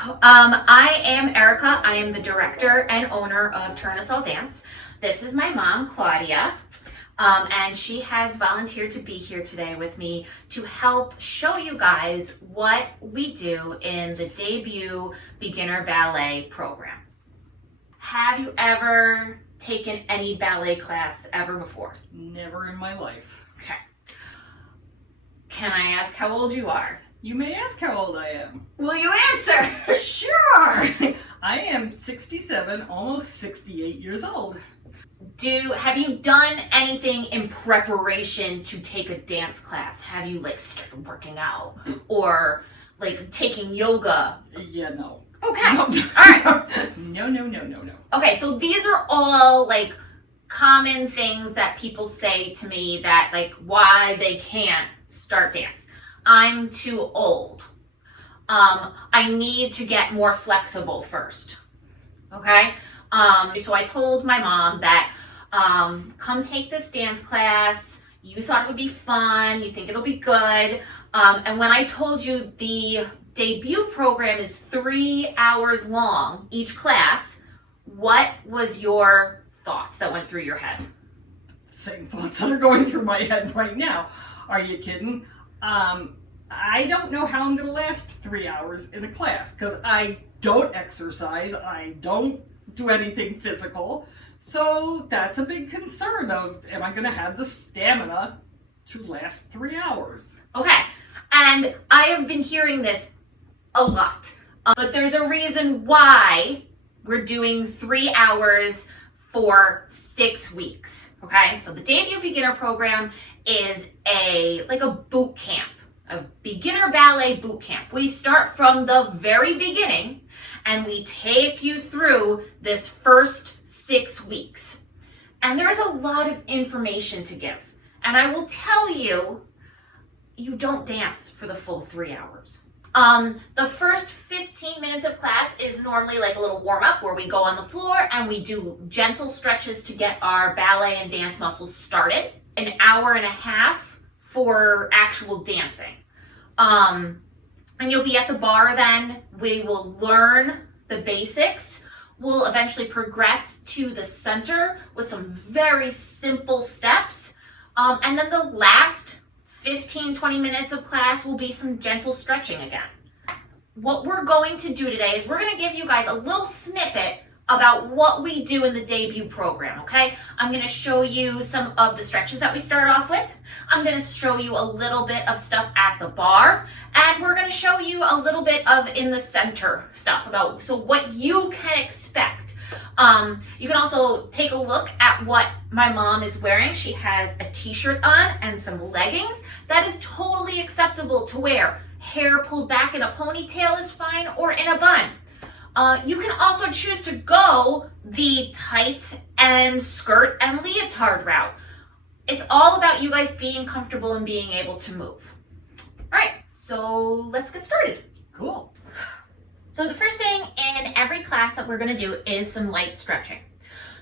I am Erica. I am the director and owner of Tournesol Dance. This is my mom, Claudia, and she has volunteered to be here today with me to help show you guys what we do in the debut beginner ballet program. Have you ever taken any ballet class ever before? Never in my life. Okay. Can I ask how old you are? You may ask how old I am. Will you answer? Sure! I am 67, almost 68 years old. Have you done anything in preparation to take a dance class? Have you started working out or taking yoga? Yeah, no. Okay. No. All right. No. Okay, so these are all common things that people say to me that why they can't start dance. I'm too old. I need to get more flexible first. Okay? So I told my mom that come take this dance class. You thought it would be fun. You think it'll be good. And when I told you the debut program is 3 hours long, each class, what was your thoughts that went through your head? Same thoughts that are going through my head right now. Are you kidding? I don't know how I'm going to last 3 hours in a class because I don't exercise. I don't do anything physical. So that's a big concern of, am I going to have the stamina to last 3 hours? Okay, and I have been hearing this a lot, but there's a reason why we're doing 3 hours for 6 weeks. Okay, so the debut beginner program is a boot camp, a beginner ballet boot camp. We start from the very beginning and we take you through this first 6 weeks. And there's a lot of information to give. And I will tell you, you don't dance for the full 3 hours. The first 15 minutes of class is normally a little warm up where we go on the floor and we do gentle stretches to get our ballet and dance muscles started. An hour and a half for actual dancing. And you'll be at the bar then. We will learn the basics. We'll eventually progress to the center with some very simple steps. And then the last 15-20 minutes of class will be some gentle stretching again. What we're going to do today is we're going to give you guys a little snippet about what we do in the debut program, okay? I'm going to show you some of the stretches that we start off with. I'm going to show you a little bit of stuff at the bar, and we're going to show you a little bit of in the center stuff about what you can expect. You can also take a look at what my mom is wearing. She has a t-shirt on and some leggings. That is totally acceptable to wear. Hair pulled back in a ponytail is fine, or in a bun. You can also choose to go the tights and skirt and leotard route. It's all about you guys being comfortable and being able to move. All right, so let's get started. Cool. So the first thing in every class that we're going to do is some light stretching.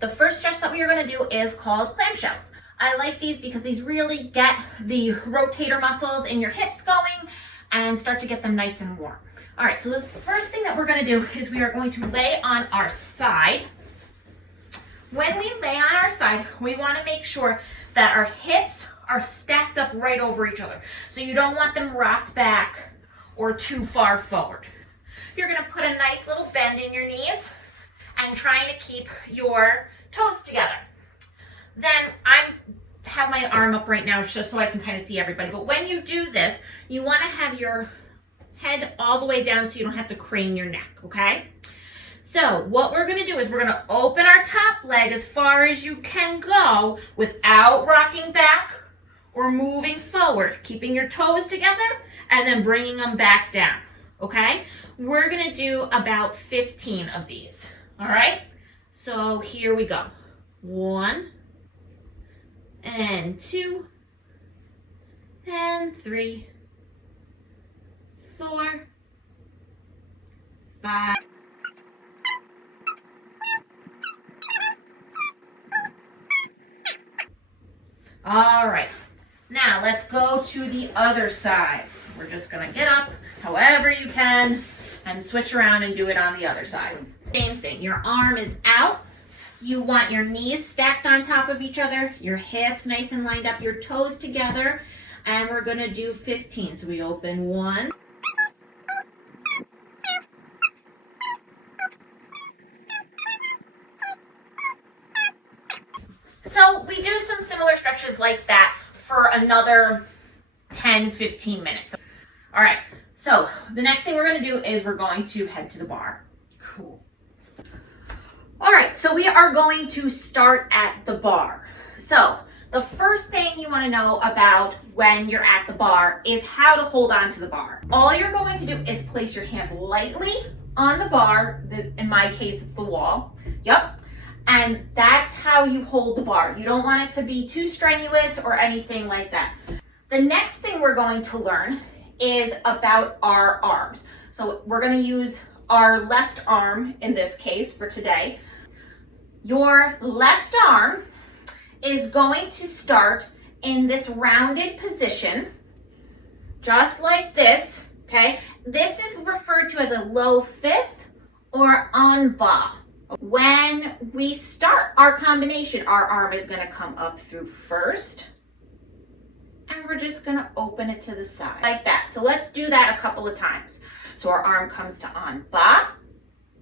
The first stretch that we are going to do is called clamshells. I like these because these really get the rotator muscles in your hips going and start to get them nice and warm. All right, so the first thing that we're going to do is we are going to lay on our side. When we lay on our side, we want to make sure that our hips are stacked up right over each other. So you don't want them rocked back or too far forward. You're going to put a nice little bend in your knees and trying to keep your toes together. Then I have my arm up right now just so I can kind of see everybody. But when you do this, you want to have your head all the way down so you don't have to crane your neck, okay? So what we're going to do is we're going to open our top leg as far as you can go without rocking back or moving forward, keeping your toes together and then bringing them back down, okay? We're going to do about 15 of these, all right? So here we go. 1 and 2 and 3, 4, 5. All right, now let's go to the other side. We're just gonna get up however you can. And switch around and do it on the other side. Same thing, your arm is out. You want your knees stacked on top of each other, your hips nice and lined up, your toes together, and we're gonna do 15. So we open 1. So we do some similar stretches like that for another 10, 15 minutes. All right, so the next thing we're gonna do is we're going to head to the bar. Cool. All right, so we are going to start at the bar. So the first thing you wanna know about when you're at the bar is how to hold on to the bar. All you're going to do is place your hand lightly on the bar. In my case, it's the wall. Yep. And that's how you hold the bar. You don't want it to be too strenuous or anything like that. The next thing we're going to learn is about our arms. So we're going to use our left arm in this case for today. Your left arm is going to start in this rounded position, just like this, okay? This is referred to as a low fifth or en bas. When we start our combination, our arm is going to come up through first, and we're just going to open it to the side like that. So let's do that a couple of times. So our arm comes to en bas,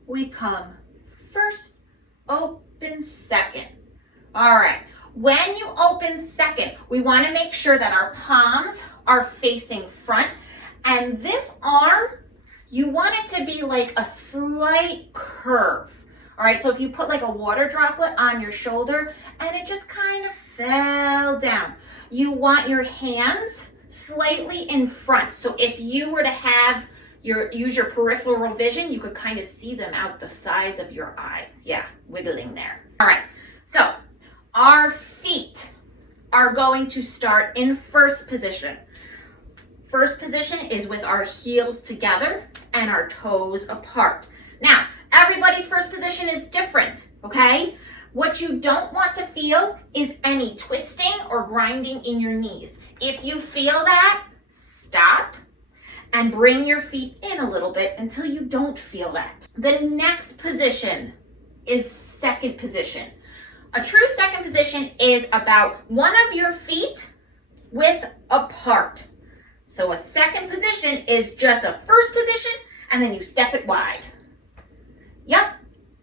we come first, open second. All right, when you open second, we want to make sure that our palms are facing front, and this arm, you want it to be like a slight curve. All right, so if you put like a water droplet on your shoulder and it just kind of fell down, you want your hands slightly in front. So if you were to have use your peripheral vision, you could kind of see them out the sides of your eyes. Yeah, wiggling there. All right, so our feet are going to start in first position. First position is with our heels together and our toes apart. Now, everybody's first position is different, okay? What you don't want to feel is any twisting or grinding in your knees. If you feel that, stop and bring your feet in a little bit until you don't feel that. The next position is second position. A true second position is about one of your feet width apart. So a second position is just a first position and then you step it wide. Yep,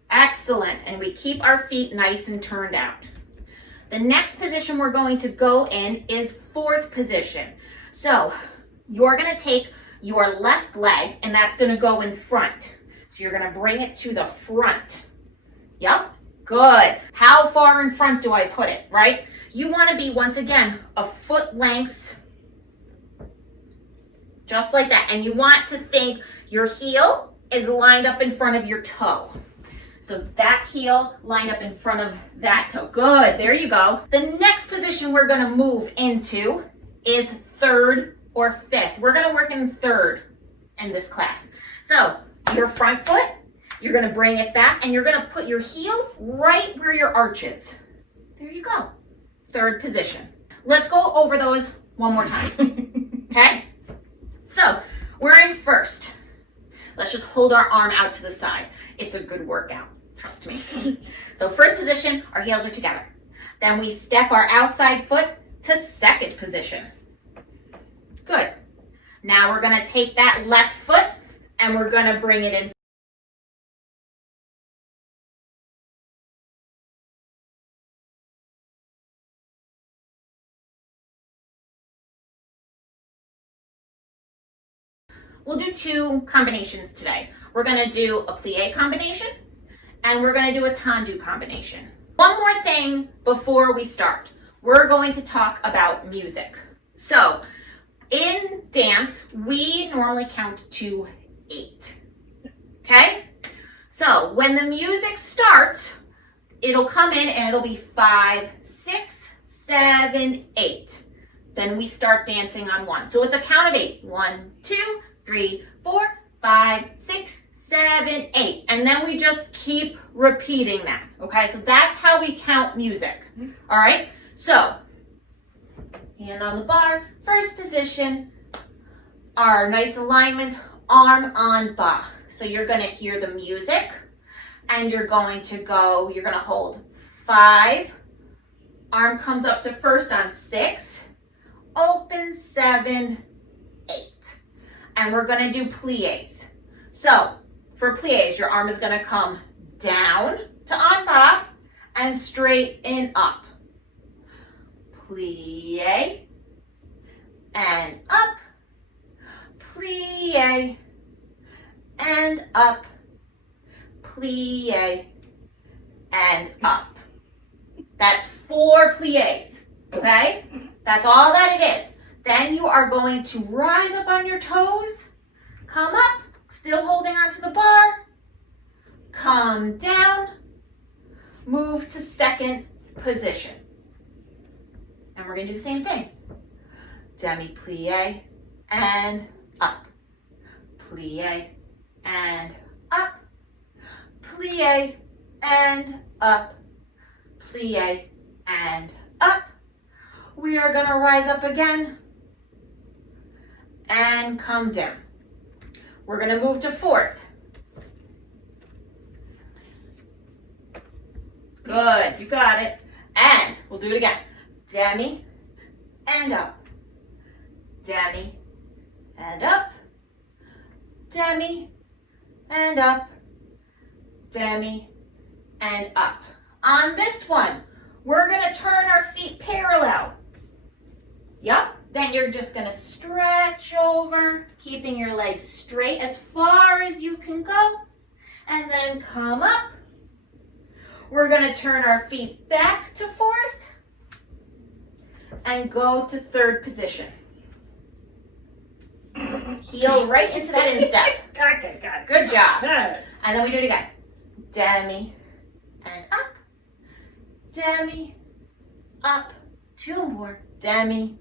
excellent. And we keep our feet nice and turned out. The next position we're going to go in is fourth position. So you're going to take your left leg and that's going to go in front. So you're going to bring it to the front. Yep, good. How far in front do I put it, right? You want to be, once again, a foot lengths, just like that. And you want to think your heel is lined up in front of your toe. So that heel lined up in front of that toe. Good, there you go. The next position we're gonna move into is third or fifth. We're gonna work in third in this class. So your front foot, you're gonna bring it back and you're gonna put your heel right where your arch is. There you go, third position. Let's go over those one more time, okay? So we're in first. Let's just hold our arm out to the side. It's a good workout, trust me. So first position, our heels are together. Then we step our outside foot to second position. Good. Now we're gonna take that left foot and we're gonna bring it in. We'll do two combinations today. We're gonna do a plie combination and we're gonna do a tendu combination. One more thing before we start. We're going to talk about music. So in dance, we normally count to 8, okay? So when the music starts, it'll come in and it'll be 5, 6, 7, 8. Then we start dancing on 1. So it's a count of 8. 1, 2, 3, 4, 5, 6, 7, 8. And then we just keep repeating that, okay? So that's how we count music, all right? So, hand on the bar, first position, our nice alignment, arm en bas. So you're gonna hear the music and you're gonna hold 5, arm comes up to first on 6, open 7, 8. And we're gonna do plies. So for plies, your arm is gonna come down to en bas and straight and up. Plie and up, plie and up, plie and up. That's 4 plies, okay? That's all that it is. Then you are going to rise up on your toes, come up, still holding onto the bar, come down, move to second position. And we're gonna do the same thing. Demi-plie and up, plie and up, plie and up, plie and up. We are gonna rise up again and come down. We're gonna move to fourth. Good, you got it. And we'll do it again. Demi and up, demi and up, demi and up, demi and up. On this one, we're gonna turn our feet parallel. Yep, then you're just gonna stretch over, keeping your legs straight as far as you can go, and then come up. We're gonna turn our feet back to fourth, and go to third position. Heel right into that instep. Okay, got it. Good job. Got it. And then we do it again. Demi and up, demi, up. 2 more. Demi,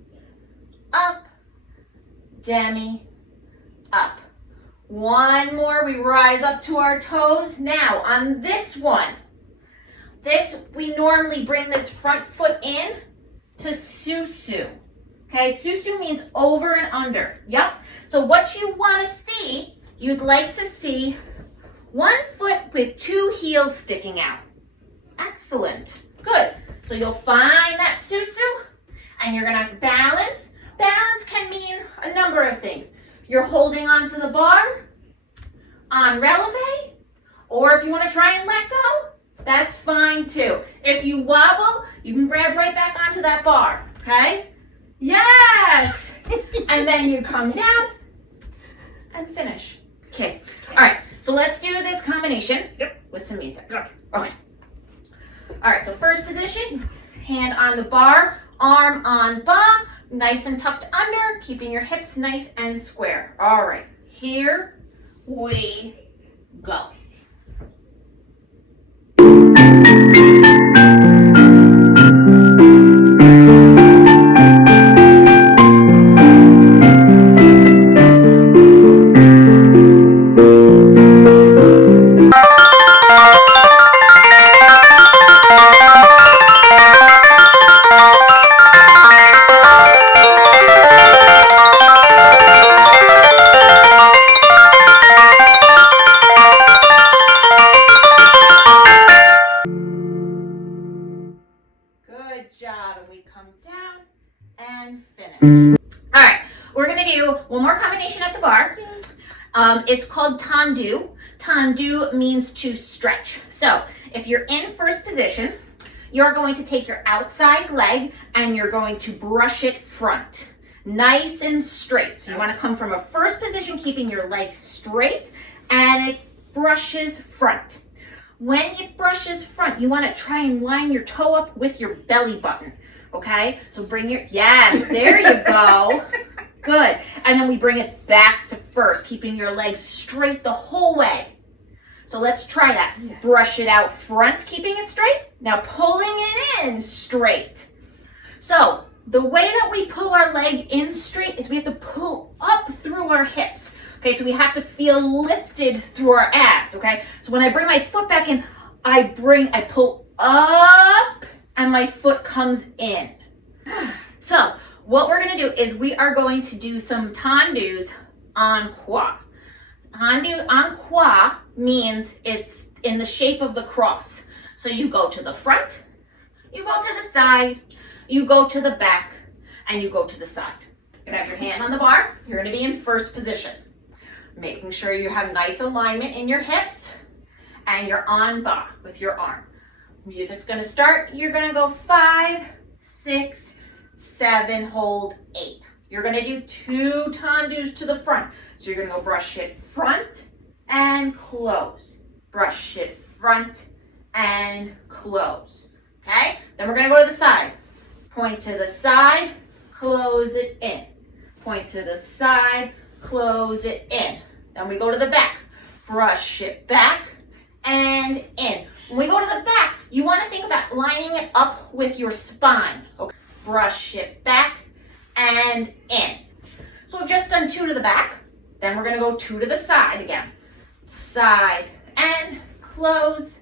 up, demi, up. 1 more. We rise up to our toes. Now on this one, we normally bring this front foot in to susu. Okay, susu means over and under. Yep. So what you want to see, you'd like to see 1 foot with 2 heels sticking out. Excellent. Good. So you'll find that susu and you're going to balance. Balance can mean a number of things. You're holding onto the bar on releve, or if you want to try and let go, that's fine too. If you wobble, you can grab right back onto that bar, okay? Yes! And then you come down and finish. Okay, all right, so let's do this combination with some music. Okay. All right, so first position, hand on the bar, arm en bas, nice and tucked under, keeping your hips nice and square. All right, here we go. Good job. And we come down and finish. All right, we're gonna do one more combination at the bar. It's called tendu. Tendu means to stretch. So if you're in first position, you're going to take your outside leg and you're going to brush it front, nice and straight. So you want to come from a first position, keeping your leg straight, and it brushes front. When it brushes front, you want to try and line your toe up with your belly button, okay? So bring your, yes, there you go. Good. And then we bring it back to first, keeping your legs straight the whole way. So let's try that. Yeah. Brush it out front, keeping it straight. Now pulling it in straight. So the way that we pull our leg in straight is we have to pull up through our hips. Okay, so we have to feel lifted through our abs, okay? So when I bring my foot back in, I pull up and my foot comes in. So what we're gonna do is we are going to do some tendus en croix. En croix means it's in the shape of the cross. So you go to the front, you go to the side, you go to the back, and you go to the side. You're gonna have your hand on the bar. You're gonna be in first position. Making sure you have nice alignment in your hips and you're en bas with your arm. Music's gonna start. You're gonna go 5, 6, 7, hold 8. You're gonna do 2 tendus to the front. So you're gonna go brush it front and close. Brush it front and close. Okay? Then we're gonna go to the side. Point to the side, close it in. Point to the side, close it in. Then we go to the back. Brush it back and in. When we go to the back, you want to think about lining it up with your spine. Okay. Brush it back and in. So we've just done 2 to the back. Then we're going to go 2 to the side again. Side and close.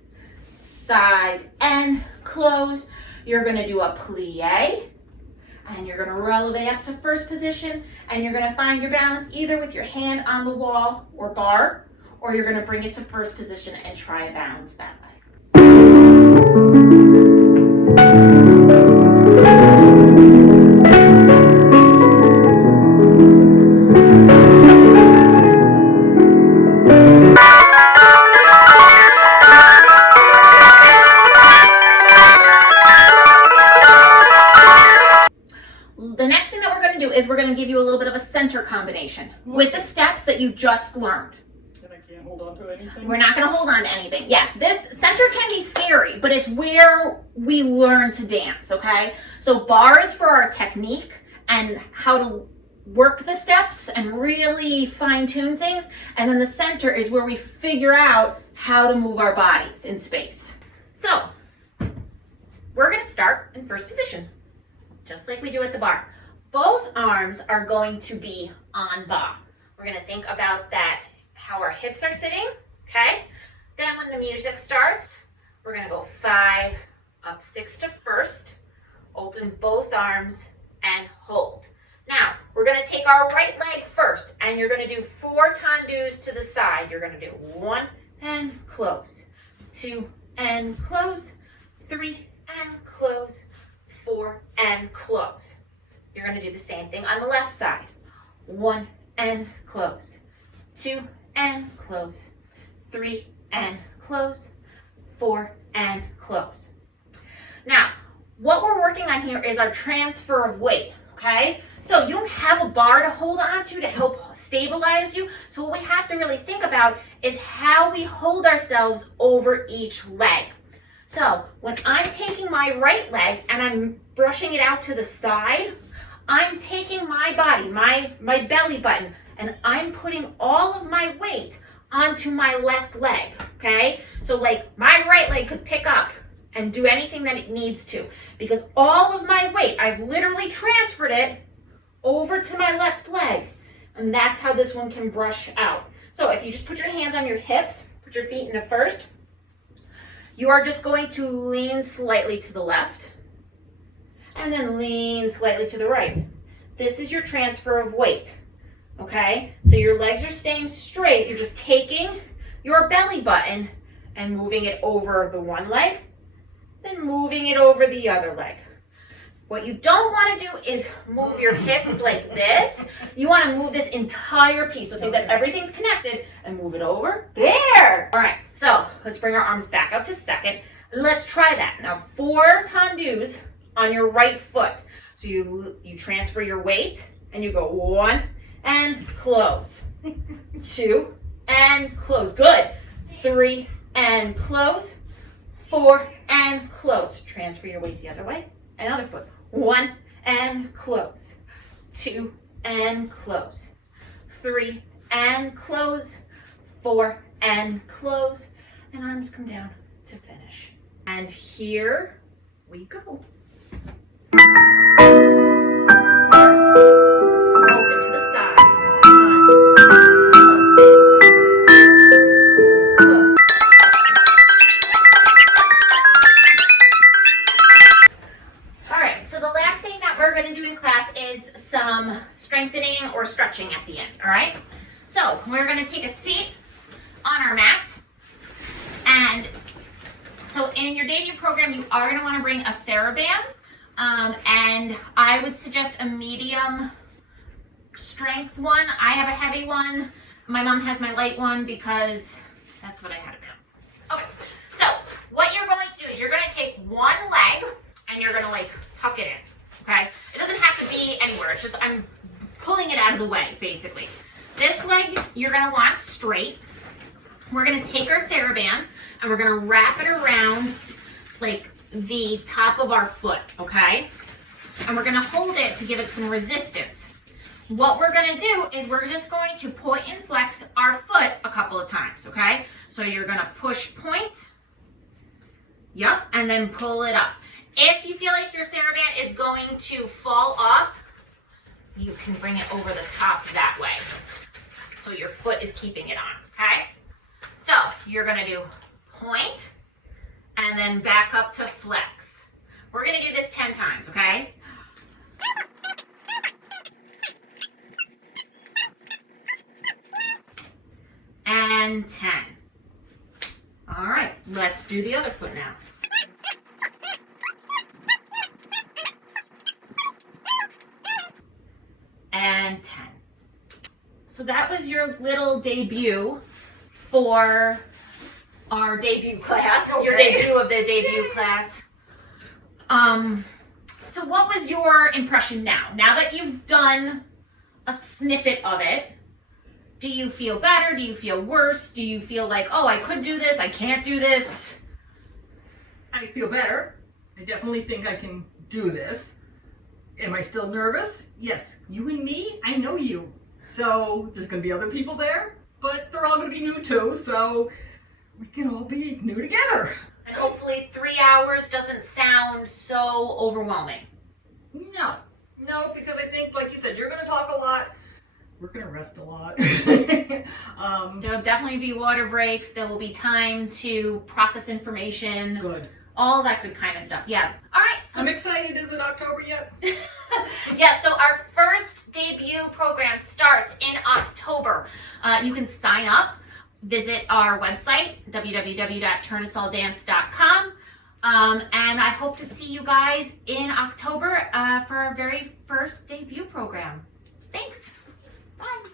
Side and close. You're going to do a plie. And you're going to releve up to first position. And you're going to find your balance either with your hand on the wall or bar. Or you're going to bring it to first position and try and balance that way. The next thing that we're going to do is we're going to give you a little bit of a center combination with the steps that you just learned. Hold on to anything? We're not going to hold on to anything. Yeah, this center can be scary, but it's where we learn to dance, okay? So bar is for our technique and how to work the steps and really fine-tune things. And then the center is where we figure out how to move our bodies in space. So we're going to start in first position, just like we do at the bar. Both arms are going to be en bas. We're going to think about that, how our hips are sitting, okay? Then when the music starts, we're gonna go 5, up 6 to first, open both arms and hold. Now, we're gonna take our right leg first and you're gonna do 4 tendus to the side. You're gonna do 1 and close, 2 and close, 3 and close, 4 and close. You're gonna do the same thing on the left side. 1 and close, 2 and close, 3 and close, 4 and close. Now, what we're working on here is our transfer of weight, okay? So you don't have a bar to hold on to help stabilize you. So what we have to really think about is how we hold ourselves over each leg. So when I'm taking my right leg and I'm brushing it out to the side, I'm taking my body, my belly button, and I'm putting all of my weight onto my left leg, okay? So like my right leg could pick up and do anything that it needs to because all of my weight, I've literally transferred it over to my left leg. And that's how this one can brush out. So if you just put your hands on your hips, put your feet into first, you are just going to lean slightly to the left and then lean slightly to the right. This is your transfer of weight. Okay, so your legs are staying straight. You're just taking your belly button and moving it over the one leg, then moving it over the other leg. What you don't want to do is move your hips like this. You want to move this entire piece. So think that everything's connected and move it over there. All right, so let's bring our arms back up to second. Let's try that. Now 4 tendus on your right foot. So you transfer your weight and you go 1 and close, 2 and close, good, 3 and close, 4 and close, transfer your weight the other way, another foot, 1 and close, 2 and close, 3 and close, 4 and close, and arms come down to finish. And here we go. First, open to the side, on, close, 2, close. All right, so the last thing that we're going to do in class is some strengthening or stretching at the end, all right? So we're gonna take a seat on our mat. And so in your debut program, you are gonna wanna bring a TheraBand. And I would suggest a medium strength one. I have a heavy one. My mom has my light one because that's what I had to do. Okay, so what you're going to do is you're gonna take one leg and you're gonna like tuck it in, okay? It doesn't have to be anywhere, it's just I'm pulling it out of the way, basically. This leg you're gonna want straight. We're gonna take our TheraBand and we're gonna wrap it around like the top of our foot, okay? And we're gonna hold it to give it some resistance. What we're gonna do is we're just going to point and flex our foot a couple of times, okay? So you're gonna push point, yep, and then pull it up. If you feel like your TheraBand is going to fall off, you can bring it over the top that way. So your foot is keeping it on, okay? So you're gonna do point and then back up to flex. We're gonna do this 10 times, okay? And 10. All right, let's do the other foot now. And 10. So that was your little debut for our debut class, okay. Your debut of the debut class. So what was your impression now? Now that you've done a snippet of it, do you feel better? Do you feel worse? Do you feel like, oh, I could do this, I can't do this? I feel better. I definitely think I can do this. Am I still nervous? Yes. You and me, I know you. So there's going to be other people there, but they're all going to be new too, so we can all be new together. And hopefully 3 hours doesn't sound so overwhelming. No, because I think, like you said, you're going to talk a lot. We're going to rest a lot. There'll definitely be water breaks. There will be time to process information. Good. All that good kind of stuff. Yeah. All right. So I'm excited. Is it October yet? Yeah, so our first debut program starts in October. You can sign up, visit our website, www.tournesoldance.com. And I hope to see you guys in October for our very first debut program. Thanks. Bye.